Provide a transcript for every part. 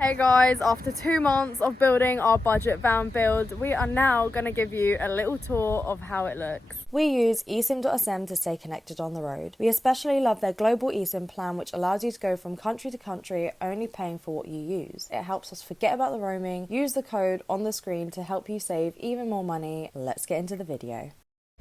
Hey guys, after 2 months of building our budget van build, we are now going to give you a little tour of how it looks. We use Esim.sm to stay connected on the road. We especially love their global eSIM plan, which allows you to go from country to country only paying for what you use. It helps us forget about the roaming. Use the code on the screen to help you save even more money. Let's get into the video.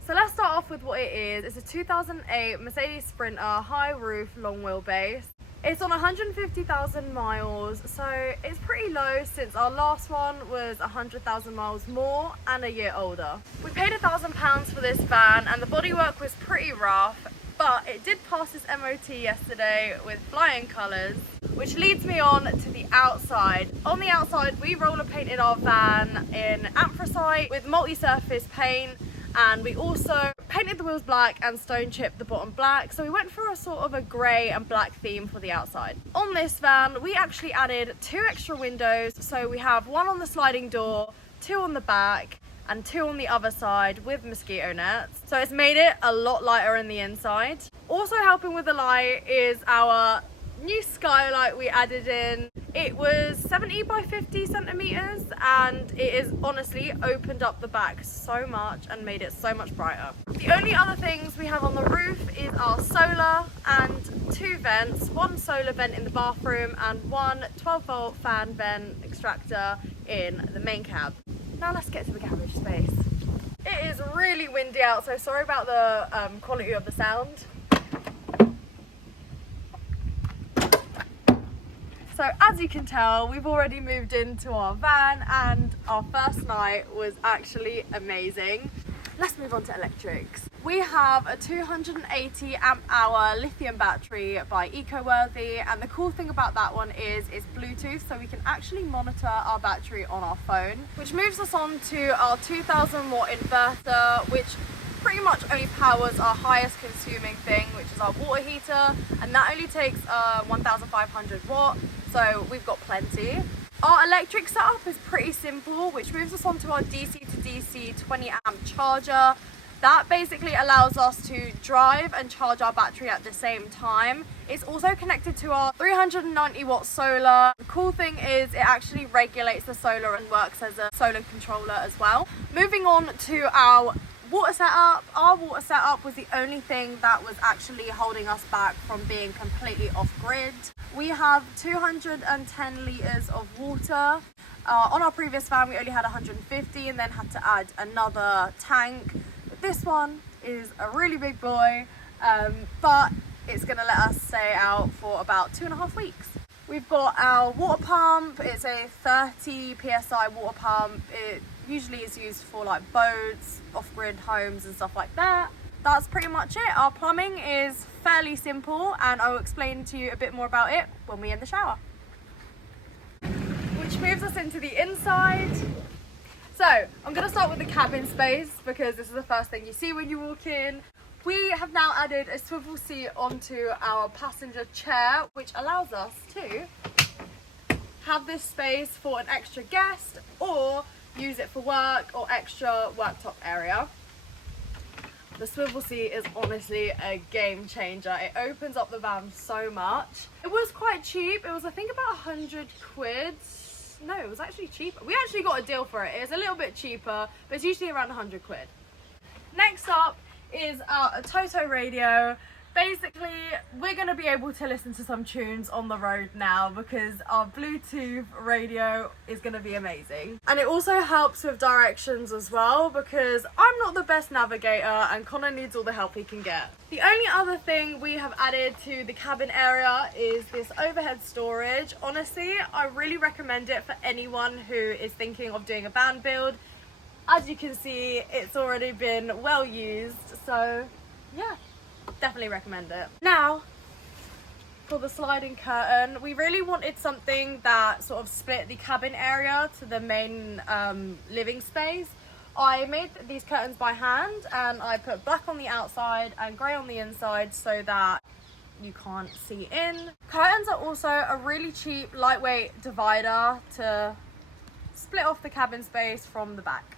So let's start off with what it is. It's a 2008 Mercedes Sprinter high roof long wheelbase. It's on 150,000 miles, so it's pretty low since our last one was 100,000 miles more and a year older. We paid £1,000 for this van and the bodywork was pretty rough, but it did pass its MOT yesterday with flying colours, which leads me on to the outside. On the outside, we roller painted our van in anthracite with multi-surface paint, and we also painted the wheels black and stone chipped the bottom black, so we went for a sort of a grey and black theme for the outside. On this van we actually added 2 extra windows, so we have 1 on the sliding door, 2 on the back and 2 on the other side with mosquito nets, so it's made it a lot lighter in the inside. Also helping with the light is our new skylight we added in. It was 70 by 50 centimeters and it is honestly opened up the back so much and made it so much brighter. The only other things we have on the roof is our solar and 2 vents, 1 solar vent in the bathroom and 1 12-volt fan vent extractor in the main cab. Now let's get to the garage space. It is really windy out, so sorry about the quality of the sound. So as you can tell, we've already moved into our van and our first night was actually amazing. Let's move on to electrics. We have a 280 amp hour lithium battery by EcoWorthy, and the cool thing about that one is it's Bluetooth, so we can actually monitor our battery on our phone, which moves us on to our 2000 watt inverter, which pretty much only powers our highest consuming thing, which is our water heater, and that only takes 1500 watt, so we've got plenty. Our electric setup is pretty simple, which moves us on to our DC to DC 20 amp charger. That basically allows us to drive and charge our battery at the same time. It's also connected to our 390 watt solar. The cool thing is it actually regulates the solar and works as a solar controller as well. Moving on to our water setup. Our water setup was the only thing that was actually holding us back from being completely off grid. We have 210 litres of water. On our previous van we only had 150 and then had to add another tank. But this one is a really big boy, but it's going to let us stay out for about 2.5 weeks. We've got our water pump. It's a 30 psi water pump. It usually is used for like boats, off-grid homes and stuff like that. That's pretty much it. Our plumbing is fairly simple and I'll explain to you a bit more about it when we're in the shower. Which moves us into the inside. So I'm going to start with the cabin space because this is the first thing you see when you walk in. We have now added a swivel seat onto our passenger chair, which allows us to have this space for an extra guest or use it for work or extra worktop area. The swivel seat is honestly a game changer. It opens up the van so much. It was quite cheap. It was, I think, about 100 quid. No, it was actually cheaper. We actually got a deal for it. It's a little bit cheaper, but it's usually around 100 quid. Next up is our Toto radio. Basically, we're going to be able to listen to some tunes on the road now because our Bluetooth radio is going to be amazing. And it also helps with directions as well because I'm not the best navigator and Connor needs all the help he can get. The only other thing we have added to the cabin area is this overhead storage. Honestly, I really recommend it for anyone who is thinking of doing a van build. As you can see, it's already been well used, so yeah. Definitely recommend it. Now, for the sliding curtain, we really wanted something that sort of split the cabin area to the main living space. I made these curtains by hand and I put black on the outside and grey on the inside so that you can't see in. Curtains are also a really cheap, lightweight divider to split off the cabin space from the back.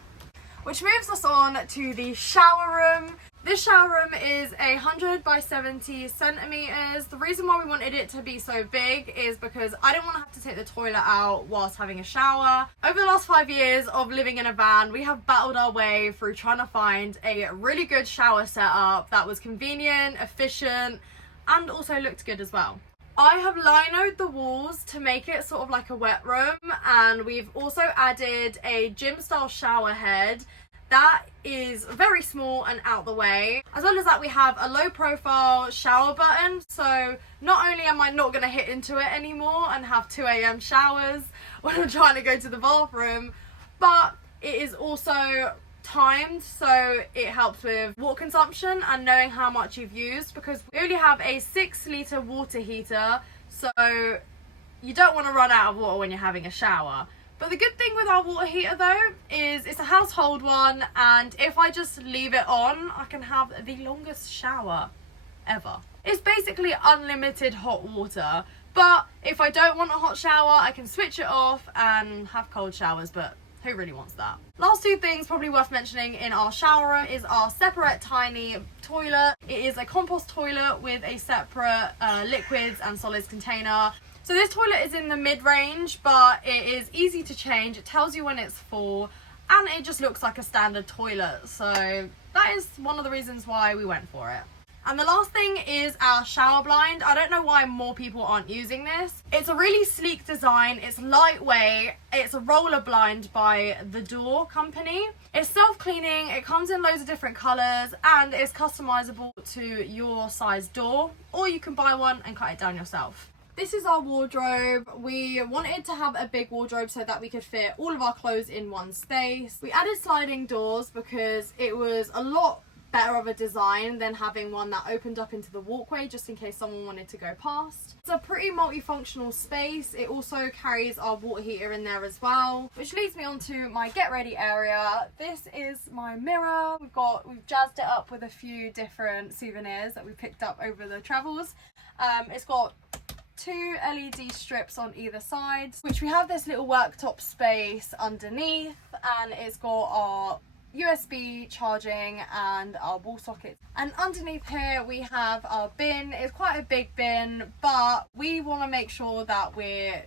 Which moves us on to the shower room. This shower room is 100 by 70 centimeters. The reason why we wanted it to be so big is because I didn't want to have to take the toilet out whilst having a shower. Over the last 5 years of living in a van, we have battled our way through trying to find a really good shower setup that was convenient, efficient, and also looked good as well. I have linoed the walls to make it sort of like a wet room, and we've also added a gym style shower head that is very small and out the way. As well as that, we have a low profile shower button, so not only am I not going to hit into it anymore and have 2 AM showers when I'm trying to go to the bathroom, but it is also timed, so it helps with water consumption and knowing how much you've used, because we only have a 6-litre water heater, so you don't want to run out of water when you're having a shower. But the good thing with our water heater though is it's a household one, and if I just leave it on, I can have the longest shower ever. It's basically unlimited hot water, but if I don't want a hot shower, I can switch it off and have cold showers, but who really wants that? Last 2 things probably worth mentioning in our shower room is our separate tiny toilet. It is a compost toilet with a separate liquids and solids container. So this toilet is in the mid-range, but it is easy to change. It tells you when it's full, and it just looks like a standard toilet. So that is one of the reasons why we went for it. And the last thing is our shower blind. I don't know why more people aren't using this. It's a really sleek design. It's lightweight. It's a roller blind by The Door company. It's self-cleaning. It comes in loads of different colours, and it's customizable to your size door, or you can buy one and cut it down yourself. This is our wardrobe. We wanted to have a big wardrobe so that we could fit all of our clothes in one space. We added sliding doors because it was a lot better of a design than having one that opened up into the walkway just in case someone wanted to go past. It's a pretty multifunctional space. It also carries our water heater in there as well, which leads me on to my get ready area. This is my mirror. We've jazzed it up with a few different souvenirs that we picked up over the travels. It's got 2 LED strips on either side, which we have this little worktop space underneath, and it's got our USB charging and our wall sockets. And underneath here we have our bin. It's quite a big bin, but we want to make sure that we're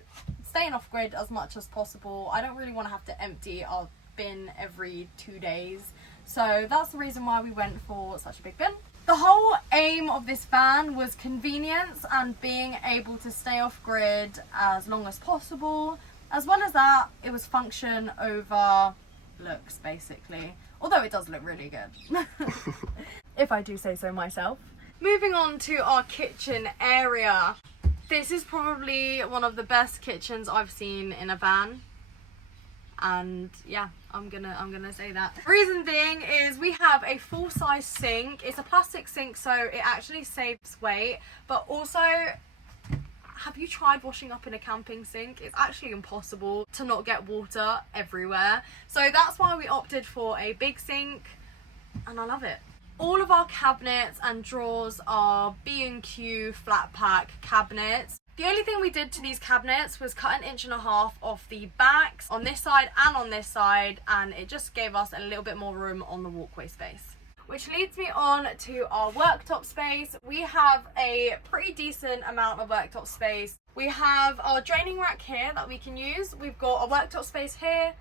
staying off grid as much as possible. I don't really want to have to empty our bin every 2 days, so that's the reason why we went for such a big bin. The whole aim of this van was convenience and being able to stay off grid as long as possible. As well as that, it was function over looks, basically. Although it does look really good, if I do say so myself. Moving on to our kitchen area. This is probably one of the best kitchens I've seen in a van. And yeah, I'm gonna say that. The reason being is we have a full-size sink. It's a plastic sink, so it actually saves weight, but also, have you tried washing up in a camping sink? It's actually impossible to not get water everywhere. So that's why we opted for a big sink, and I love it. All of our cabinets and drawers are B&Q flat pack cabinets. The only thing we did to these cabinets was cut 1.5 inches off the backs on this side and on this side, and it just gave us a little bit more room on the walkway space. Which leads me on to our worktop space. We have a pretty decent amount of worktop space. We have our draining rack here that we can use. We've got a worktop space here.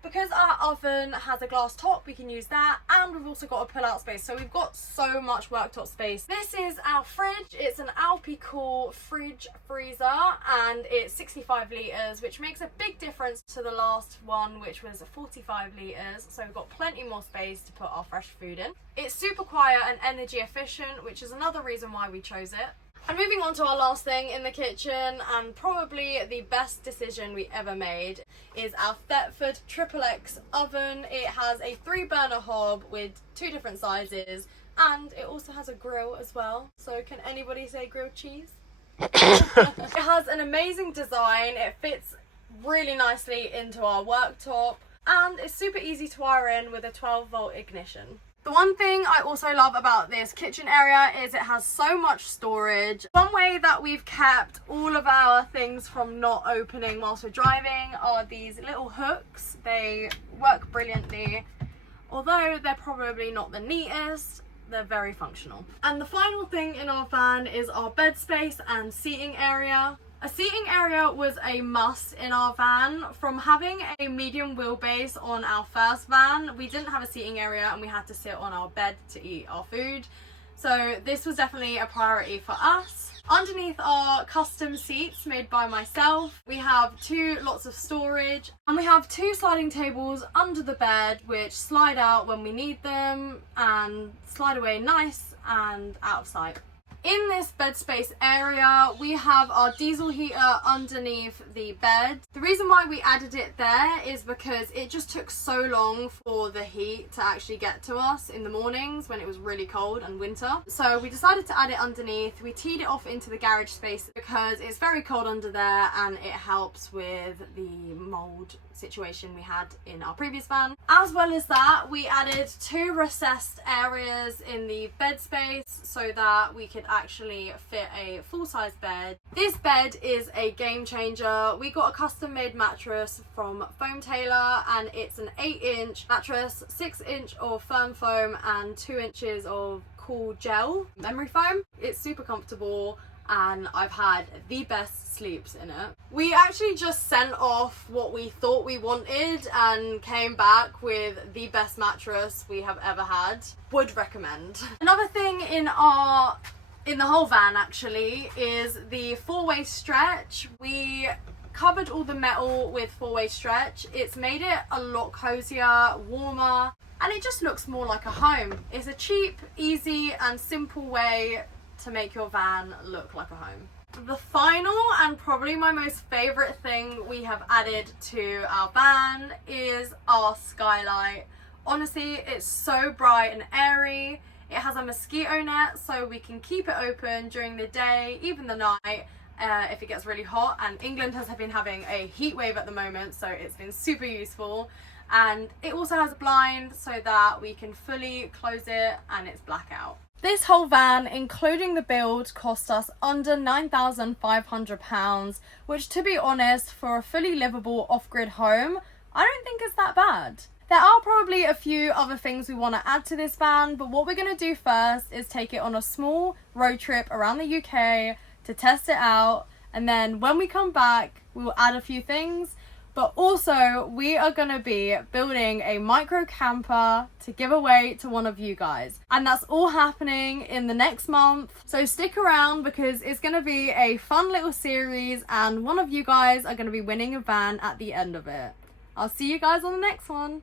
Because our oven has a glass top, we can use that, and we've also got a pull-out space, so we've got so much worktop space. This is our fridge. It's an Alpicool fridge freezer, and it's 65 litres, which makes a big difference to the last one, which was 45 litres, so we've got plenty more space to put our fresh food in. It's super quiet and energy efficient, which is another reason why we chose it. And moving on to our last thing in the kitchen, and probably the best decision we ever made, is our Thetford XXX oven. It has a 3-burner hob with 2 different sizes, and it also has a grill as well. So can anybody say grilled cheese? It has an amazing design. It fits really nicely into our worktop, and it's super easy to wire in with a 12-volt ignition. The one thing I also love about this kitchen area is it has so much storage. One way that we've kept all of our things from not opening whilst we're driving are these little hooks. They work brilliantly. Although they're probably not the neatest, they're very functional. And the final thing in our van is our bed space and seating area. A seating area was a must in our van. From having a medium wheelbase on our first van, we didn't have a seating area and we had to sit on our bed to eat our food. So this was definitely a priority for us. Underneath are custom seats made by myself. We have 2 lots of storage and we have 2 sliding tables under the bed which slide out when we need them and slide away nice and out of sight. In this bed space area, we have our diesel heater underneath the bed. The reason why we added it there is because it just took so long for the heat to actually get to us in the mornings when it was really cold and winter. So we decided to add it underneath. We teed it off into the garage space because it's very cold under there and it helps with the mold situation we had in our previous van. As well as that, we added 2 recessed areas in the bed space so that we could actually fit a full-size bed. This bed is a game changer. We got a custom made mattress from Foam Tailor and it's an 8-inch mattress, 6-inch of firm foam and 2 inches of cool gel memory foam. It's super comfortable and I've had the best sleeps in it. We actually just sent off what we thought we wanted and came back with the best mattress we have ever had. Would recommend. Another thing in the whole van actually is the 4-way stretch. We covered all the metal with 4-way stretch. It's made it a lot cozier, warmer, and it just looks more like a home. It's a cheap, easy and simple way to make your van look like a home. The final and probably my most favourite thing we have added to our van is our skylight. Honestly, it's so bright and airy. It has a mosquito net so we can keep it open during the day, even the night, if it gets really hot. And England has been having a heat wave at the moment, so it's been super useful. And it also has a blind so that we can fully close it and it's blackout. This whole van, including the build, cost us under £9,500, which to be honest, for a fully livable off-grid home, I don't think it's that bad. There are probably a few other things we want to add to this van, but what we're going to do first is take it on a small road trip around the UK to test it out, and then when we come back, we will add a few things. But also, we are going to be building a micro camper to give away to one of you guys. And that's all happening in the next month. So stick around because it's going to be a fun little series and one of you guys are going to be winning a van at the end of it. I'll see you guys on the next one.